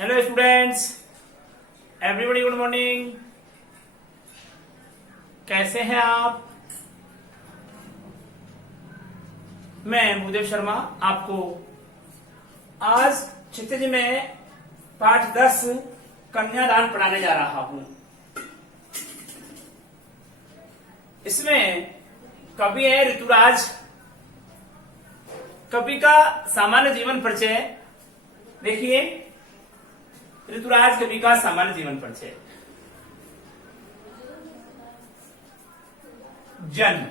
Hello students, everybody good morning. कैसे हैं आप? मैं भूदेव शर्मा आपको आज क्षितिज में पाठ 10 कन्यादान पढ़ाने जा रहा हूं। इसमें कवि है ऋतुराज। कवि का सामान्य जीवन परिचय देखिए। ऋतुराज कवि का सामान्य जीवन परिचय। जन्म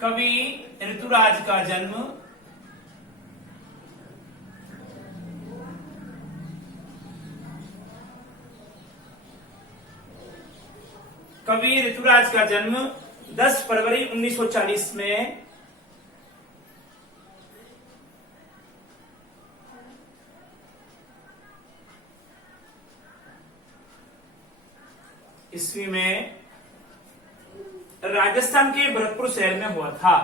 कवि ऋतुराज का जन्म कवि ऋतुराज का जन्म 10 फरवरी 1940 में ईस्वी में राजस्थान के भरतपुर शहर में हुआ था।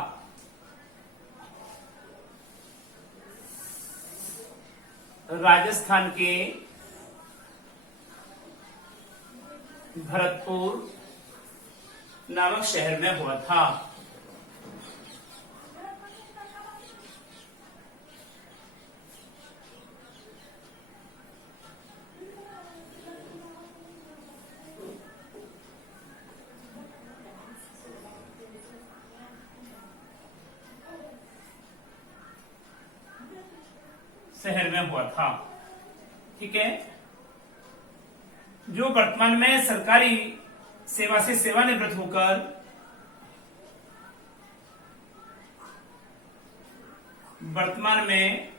राजस्थान के भरतपुर नामक शहर में हुआ था। शहर में हुआ था, ठीक है। जो वर्तमान में सरकारी सेवा से सेवानिवृत्त होकर वर्तमान में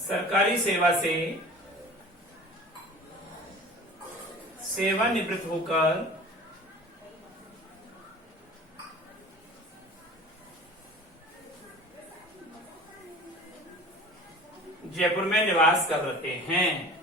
सरकारी सेवा से सेवानिवृत्त होकर जयपुर में निवास कर रहे हैं।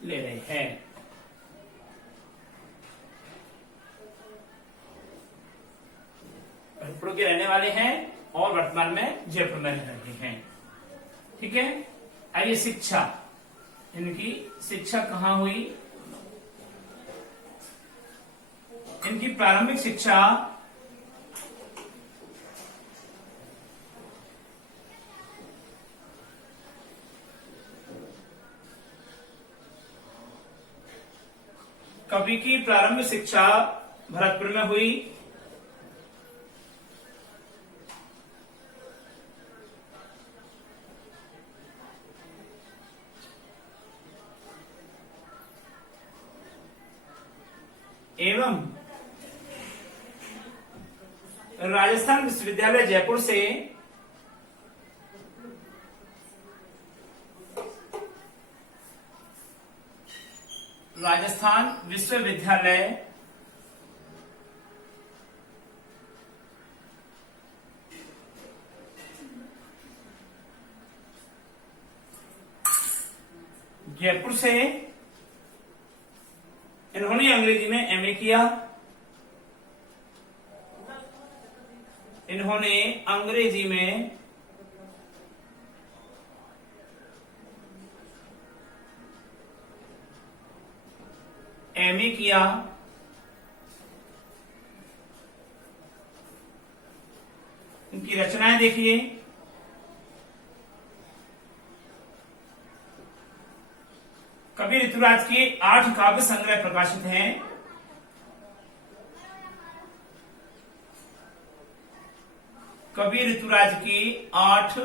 ले रहे हैं। भरतपुर के रहने वाले हैं और वर्तमान में जयपुर में रह रहे हैं, ठीक है। आइए शिक्षा, इनकी शिक्षा कहाँ हुई? इनकी प्रारंभिक शिक्षा कवि की प्रारंभिक शिक्षा भरतपुर में हुई। एवं राजस्थान विश्वविद्यालय जयपुर से राजस्थान विश्वविद्यालय जयपुर से इन्होंने अंग्रेजी में एमए किया। इन्होंने अंग्रेजी में एमए किया। इनकी रचनाएं देखिए। कवि ऋतुराज के 8 काव्य संग्रह प्रकाशित हैं। कवि ऋतुराज के 8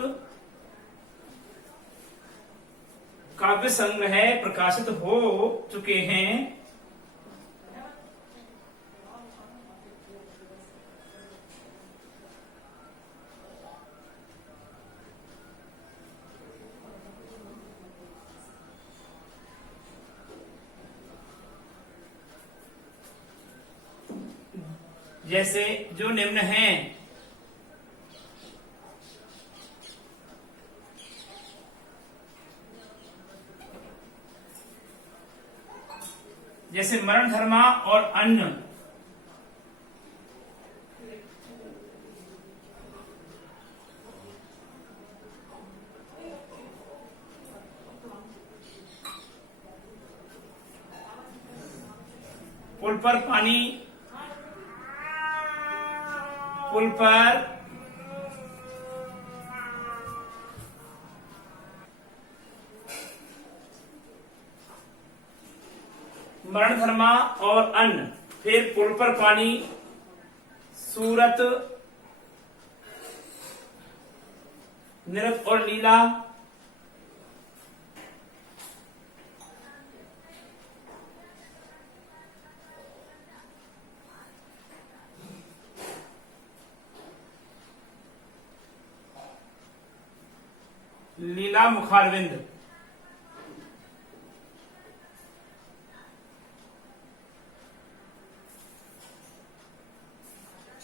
काव्य संग्रह प्रकाशित हो चुके हैं। जैसे जो निम्न हैं। जैसे मरण धर्मा और अन्न, पुल पर पानी, पुल पर मरण धर्मा और अन्न, फिर पुल पर पानी, सूरत, नृत्य और लीला, लीला मुखारविंद,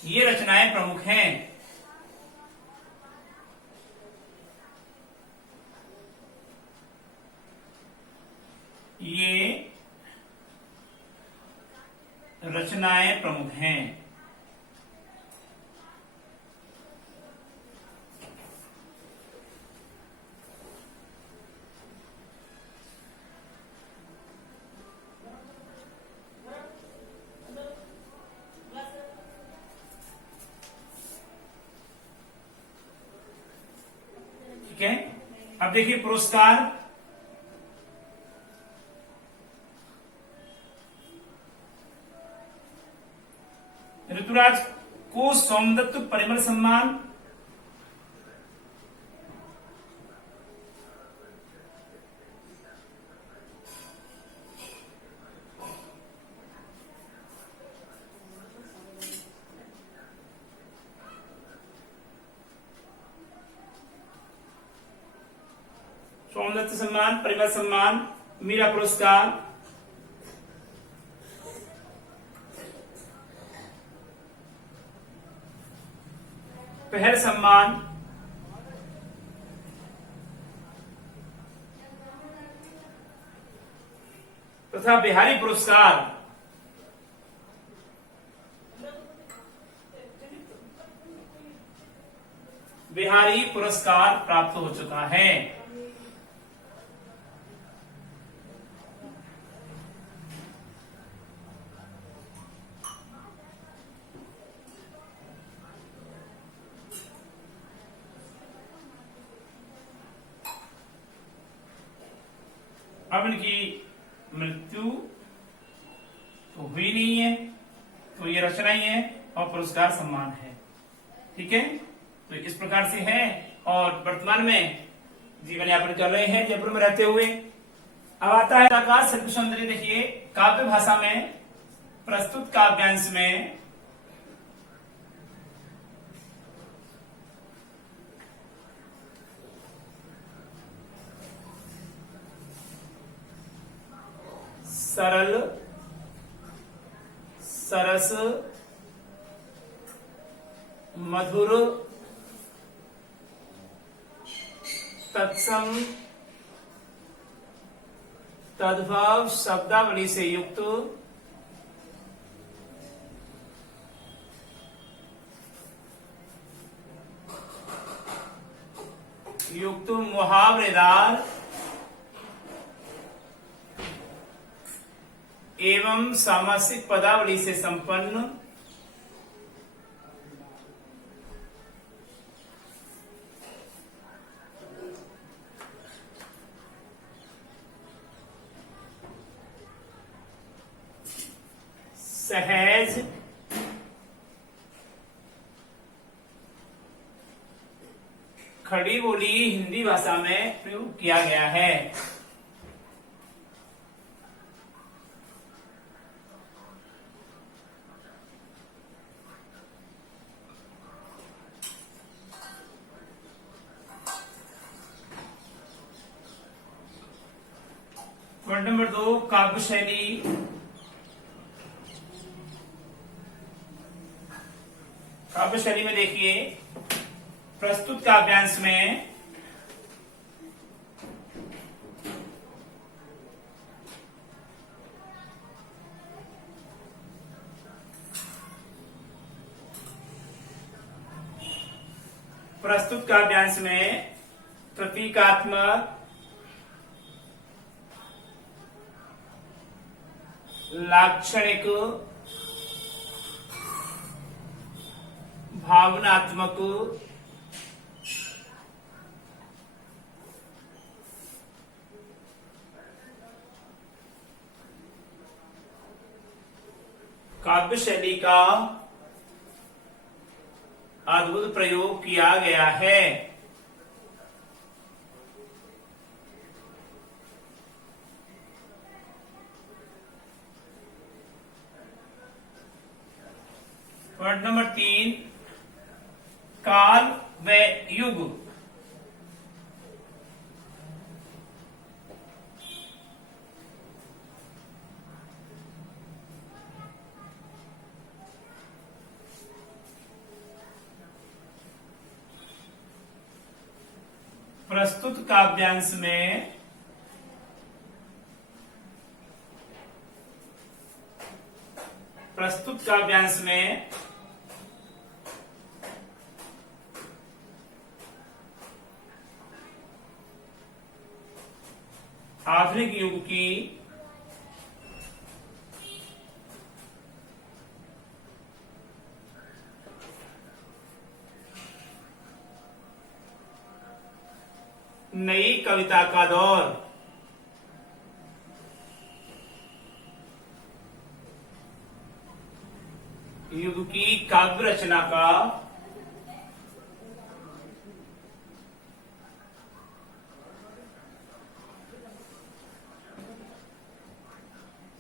ये रचनाएं प्रमुख हैं। ये रचनाएं प्रमुख हैं। ठीक है, अब देखिए पुरस्कार। ऋतुराज को सोमदत्त परिमल सम्मान, सोमदत्त सम्मान, परिमल सम्मान, मीरा पुरस्कार, पहल सम्मान, तथा बिहारी पुरस्कार। बिहारी पुरस्कार प्राप्त हो चुका है। अब इनकी मृत्यु तो हुई नहीं है, तो ये रचना ही है और पुरस्कार सम्मान है। ठीक है, तो इस प्रकार से है और वर्तमान में जीवन यापन कर रहे हैं जयपुर में रहते हुए। अब आता है आकाश शिल्प सौंदर्य। देखिए, काव्य भाषा में प्रस्तुत काव्यांश में सरल, सरस, मधुर, तत्सम, तद्भव शब्दावली से युक्त मुहावरेदार एवं सामासिक पदावली से संपन्न सहज खड़ी बोली हिंदी भाषा में प्रयोग किया गया है। पॉइंट नंबर 2, काव्य शैली। काव्य शैली में देखिए, प्रस्तुत काव्यांश में प्रतीकात्मक, लाक्षणिक, भावनात्मक, काव्य शैली का अद्भुत प्रयोग किया गया है। पॉइंट नंबर 3, काल व युग। प्रस्तुत काव्यांश में आधुनिक युग की नई कविता का दौर, युग की काव्य रचना का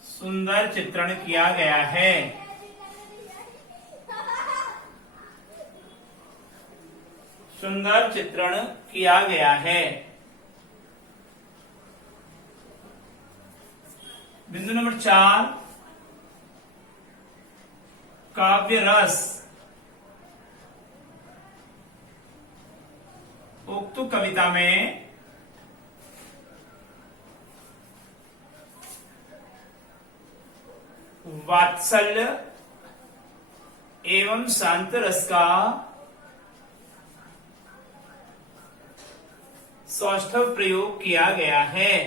सुंदर चित्रण किया गया है। सुंदर चित्रण किया गया है। बिंदु नंबर 4, काव्य रस। उक्त कविता में वात्सल्य एवं शांत रस का सौष्ठव प्रयोग किया गया है।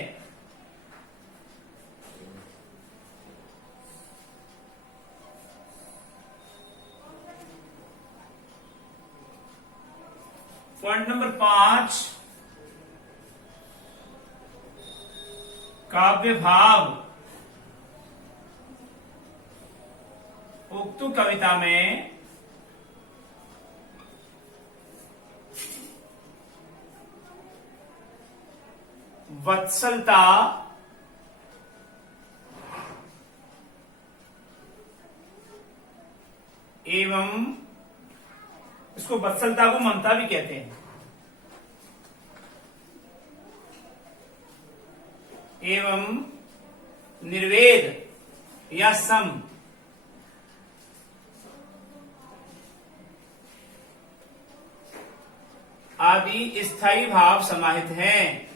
पॉइंट नंबर 5, काव्य भाव। उक्त कविता में वत्सलता एवं, इसको वत्सलता को ममता भी कहते हैं, एवं निर्वेद या सम आदि स्थायी भाव समाहित हैं।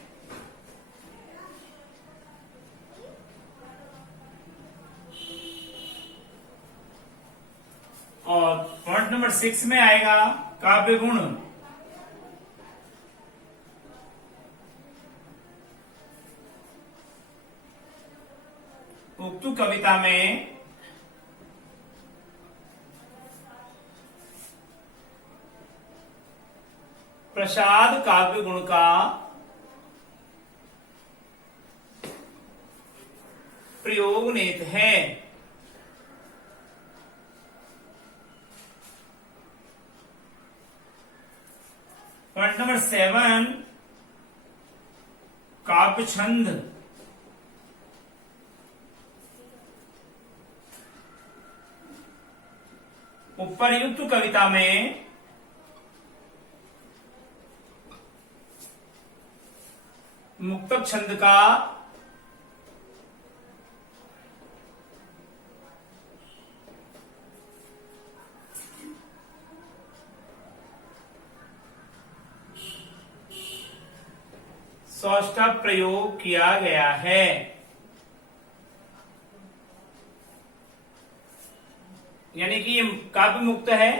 और पॉइंट नंबर 6 में आएगा काव्य गुण। उक्त कविता में प्रसाद काव्य गुण का प्रयोग निहित है। काव्य छंद, उपर्युक्त कविता में मुक्तक छंद का सौष्ठव प्रयोग किया गया है। यानी कि ये काव्य मुक्त है,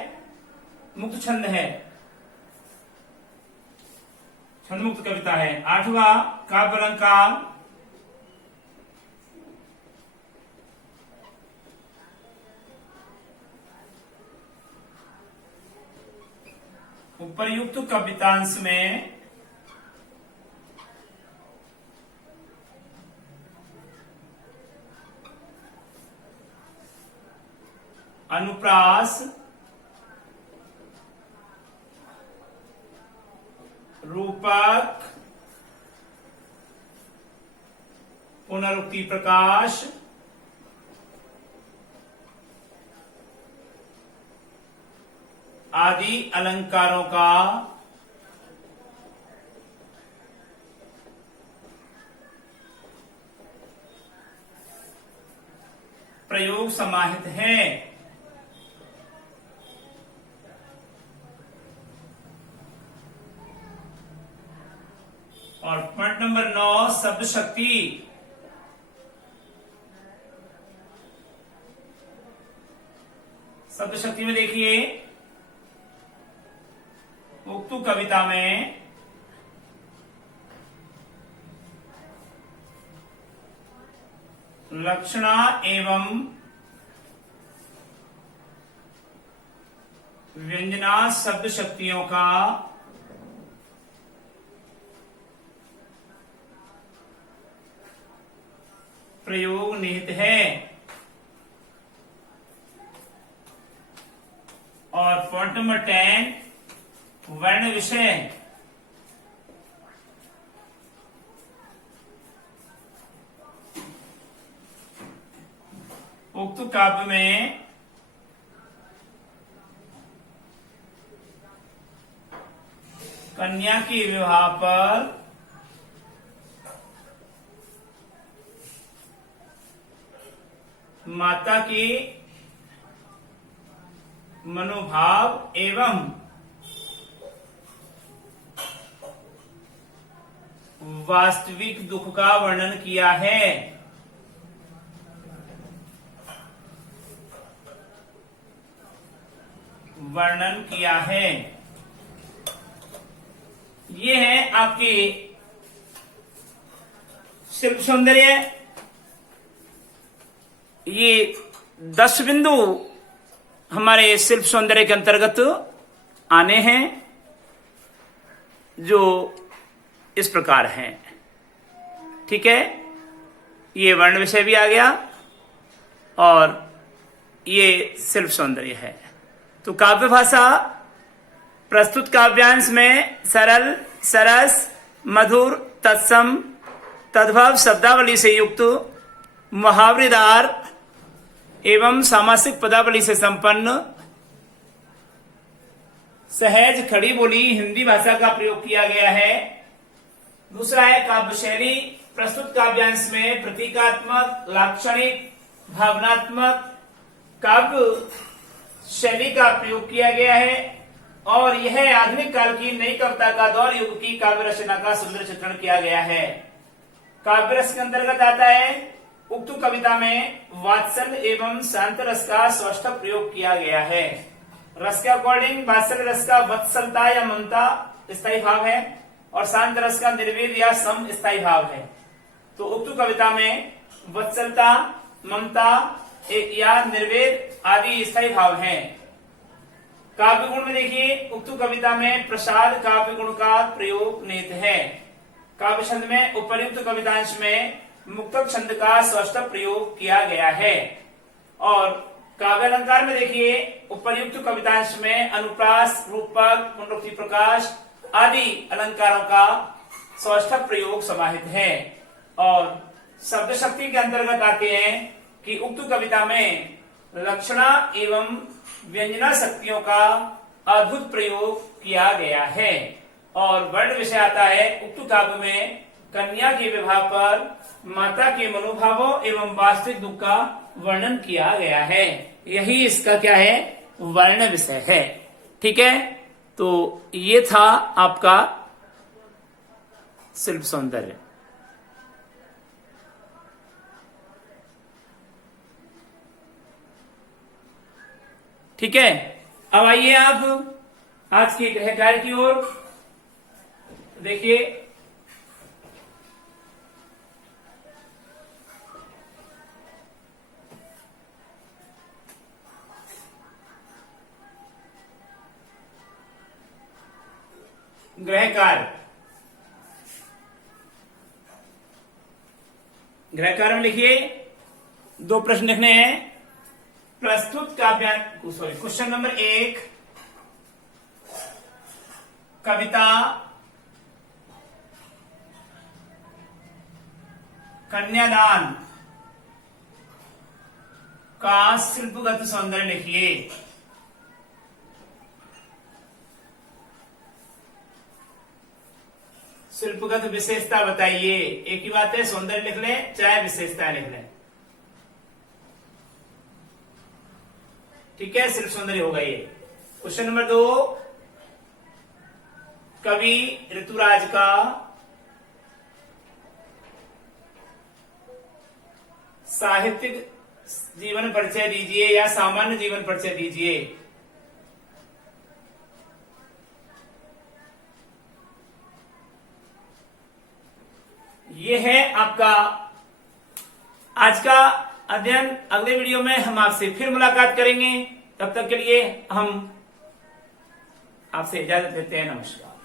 मुक्त छंद है, छंद मुक्त कविता है। 8वां काव्य अलंकार, उपर्युक्त कवितांश में अनुप्रास, रूपक, पुनरुक्ति प्रकाश, आदि अलंकारों का प्रयोग समाहित है। और पॉइंट नंबर 9 शब्द शक्ति। शब्द शक्ति में देखिए, उक्त कविता में लक्षणा एवं व्यंजना शब्द शक्तियों का प्रयोग निहित है। और पॉइंट नंबर 10 वर्ण विषय। उक्त काव्य में कन्या के विवाह पर माता के मनोभाव एवं वास्तविक दुख का वर्णन किया है। वर्णन किया है। ये है आपके शिल्प सौंदर्य। ये 10 बिंदु हमारे शिल्प सौंदर्य के अंतर्गत आने हैं, जो इस प्रकार हैं। ठीक है, ये वर्ण विषय भी आ गया और ये शिल्प सौंदर्य है। तो काव्य भाषा प्रस्तुत काव्यांश में सरल, सरस, मधुर, तत्सम, तद्भव शब्दावली से युक्त, मुहावरेदार एवं सामासिक पदावली से संपन्न सहज खड़ी बोली हिंदी भाषा का प्रयोग किया गया है। दूसरा है काव्य शैली। प्रस्तुत काव्यांश में प्रतीकात्मक, लाक्षणिक, भावनात्मक काव्य शैली का प्रयोग किया गया है और यह आधुनिक काल की नई कविता का दौर युग की काव्य रचना का सुंदर चित्रण किया गया है। काव्य रस के अंतर्गत आता है उक्त कविता में वात्सल्य एवं शांत रस का सौष्ठव प्रयोग किया गया है। रस के अकॉर्डिंग वात्सल्य रस का वत्सलता या ममता स्थायी भाव है और शांत रस का निर्वेद या सम स्थायी भाव है। तो उक्त कविता में वत्सलता, ममता या निर्वेद आदि स्थायी भाव है। काव्य गुण में देखिए, उक्त कविता में प्रसाद काव्य गुण का प्रयोग निहित है। काव्य छंद में उपर्युक्त कवितांश में मुक्तक छंद का सौष्ठव प्रयोग किया गया है। और काव्य अलंकार में देखिए, उपर्युक्त कवितांश में अनुप्रास, रूपक, पुनरुक्ति प्रकाश आदि अलंकारों का सौष्ठव प्रयोग समाहित है। और शब्द शक्ति के अंतर्गत आते हैं कि उक्त कविता में लक्षणा एवं व्यंजना शक्तियों का अद्भुत प्रयोग किया गया है। और वर्ण विषय आता है उक्त काव्य में कन्या के विवाह पर माता के मनोभावों एवं वास्तविक दुख का वर्णन किया गया है। यही इसका क्या है, वर्ण विषय है। ठीक है, तो ये था आपका शिल्प सौंदर्य। ठीक है, अब आइए आप आज के गृह कार्य की ओर। देखिए, गृह कार्य, गृह कार्य में लिखिए 2 प्रश्न लिखने हैं। प्रस्तुत काव्यांश, सॉरी, क्वेश्चन नंबर 1, कविता कन्यादान का शिल्पगत सौंदर्य लिखिए। शिल्पगत विशेषता बताइए। एक ही बात है, सौंदर्य लिख लें चाहे विशेषता लिख लें। ठीक है, शिल्प सौंदर्य होगा ये। क्वेश्चन नंबर 2, कवि ऋतुराज का साहित्यिक जीवन परिचय दीजिए या सामान्य जीवन परिचय दीजिए। ये है आपका आज का अध्ययन। अगले वीडियो में हम आपसे फिर मुलाकात करेंगे। तब तक के लिए हम आपसे इजाजत लेते हैं। नमस्कार।